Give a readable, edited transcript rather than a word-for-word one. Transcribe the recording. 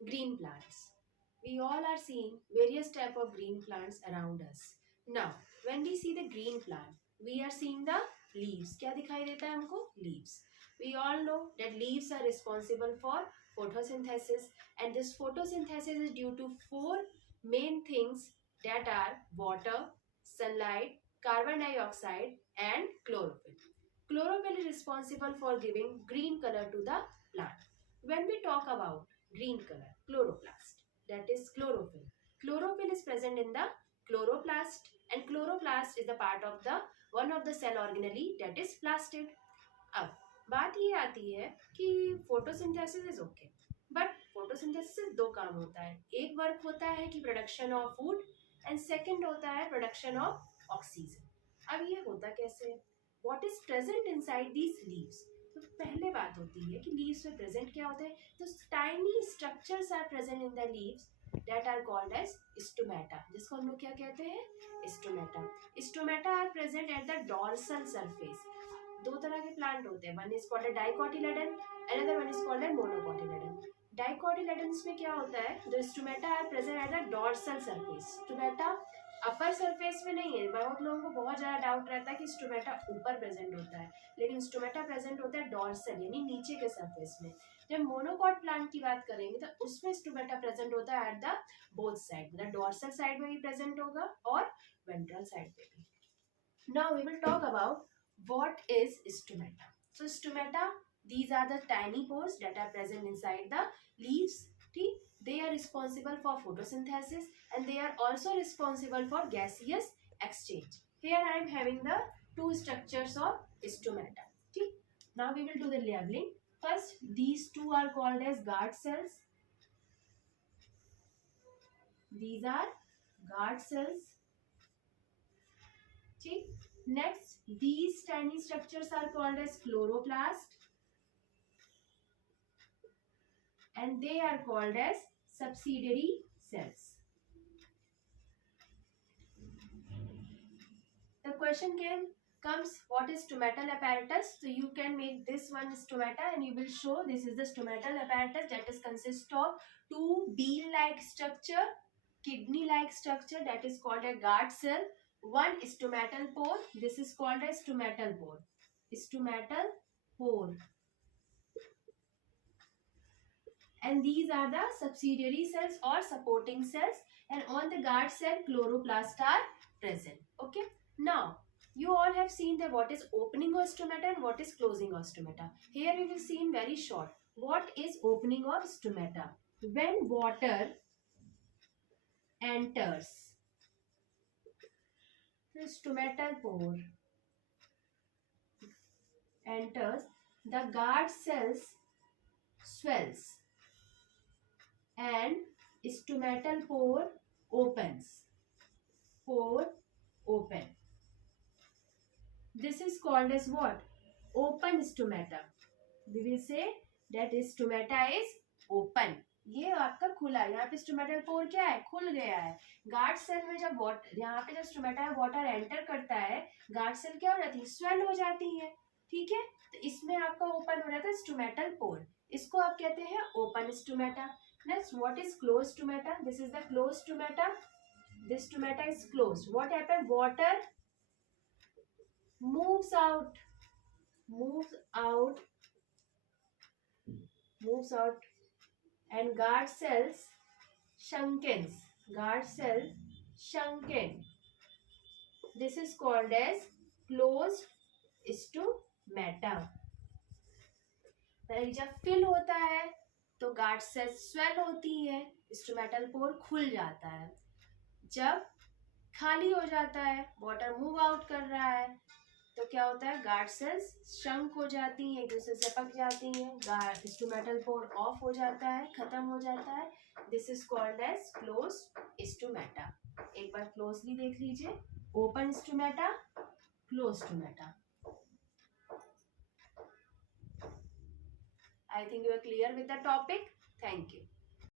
green plants. We all are seeing various type of green plants around us. Now, when we see the green plant, we are seeing the leaves. क्या दिखाई देता है हमको? Leaves. We all know that leaves are responsible for photosynthesis, and this photosynthesis is due to four main things that are water, sunlight, carbon dioxide, and chlorophyll. Chlorophyll is responsible for giving green color to the plant. When we talk about green color, chloroplast, that is chlorophyll. Chlorophyll is present in the chloroplast, and chloroplast is the part of the one of the cell organelle that is plastid. अब बात ये आती है कि photosynthesis is okay, but photosynthesis दो काम होता है. एक वर्क होता है कि production of food, and second होता है प्रोडक्शन ऑफ ऑक्सीजन. अब ये होता कैसे? What is present inside these leaves? तो पहले बात होती है कि लीव्स में प्रेजेंट क्या होते हैं. तो tiny structures are present in the leaves that are called as stomata, जिसको हम लोग क्या कहते हैं? Stomata. Stomata are present at the dorsal surface. दो तरह के प्लांट होते हैं. One is called a dicotyledon, another one is called a monocotyledon. Dicotyledons में क्या होता है? The stomata are present at the dorsal surface. Stomata upper surface में नहीं है. बहुत लोगों को बहुत ज़्यादा डाउट रहता है कि स्टोमेटा ऊपर प्रेजेंट होता है, लेकिन स्टोमेटा प्रेजेंट होता है डॉर्सल यानी नीचे के सरफेस में. जब मोनोकॉट प्लांट की बात करेंगे तो उसमें स्टोमेटा प्रेजेंट होता है एट द बोथ साइड, मतलब डॉर्सल साइड में भी प्रेजेंट होगा और वेंट्रल साइड पे भी. Now we will talk about what is stomata. So stomata, these are the tiny pores that are present inside the leaves. ठीक, they are responsible for photosynthesis and they are also responsible for gaseous exchange. Here I am having the two structures of stomata. ठीक, now we will do the labeling. First, these two are called as guard cells. These are guard cells. ठीक, next, these tiny structures are called as chloroplast. And they are called as subsidiary cells. The question comes, what is stomatal apparatus? So you can make this one stomata and you will show this is the stomatal apparatus that is consist of two bean-like structure, kidney-like structure that is called a guard cell, one stomatal pore, this is called a stomatal pore. Stomatal pore. And these are the subsidiary cells or supporting cells, and on the guard cell chloroplast are present. Okay, now you all have seen that what is opening of stomata and what is closing of stomata. Here we will see in very short what is opening of stomata. When water enters the stomatal pore, enters, the guard cells swells and stomatal pore opens. Pore open. This is called as what? Open stomata. We will say that stomata is open. ये आपका खुला है. यहाँ पे stomatal pore क्या है? खुल गया है. गार्ड सेल में जब वाटर, यहाँ पे जब स्टोमेटा वाटर एंटर करता है, गार्ड सेल क्या हो जाती है? स्वेल हो जाती है. ठीक है, तो इसमें आपका ओपन हो जाता है स्टोमेटल पोर. इसको आप कहते हैं open stomata. Next, what is closed stomata? This is the closed stomata. This stomata is closed. What happened? Water moves out, and guard cells shunkens. Guard cell shrunken. This is called as closed stomata. जब fill होता है तो guard cell swell होती है, stomatal pore खुल जाता है. जब खाली हो जाता है, वाटर मूव आउट कर रहा है, तो क्या होता है? गार्ड सेल्स श्रंक हो जाती हैं, एक दूसरे से पक जाती हैं, स्टोमेटल पोर ऑफ हो जाता है, खत्म हो जाता है. This is called as closed stomata. एक बार क्लोजली देख लीजिए. Open stomata, closed stomata. I think you are clear with the topic. Thank you.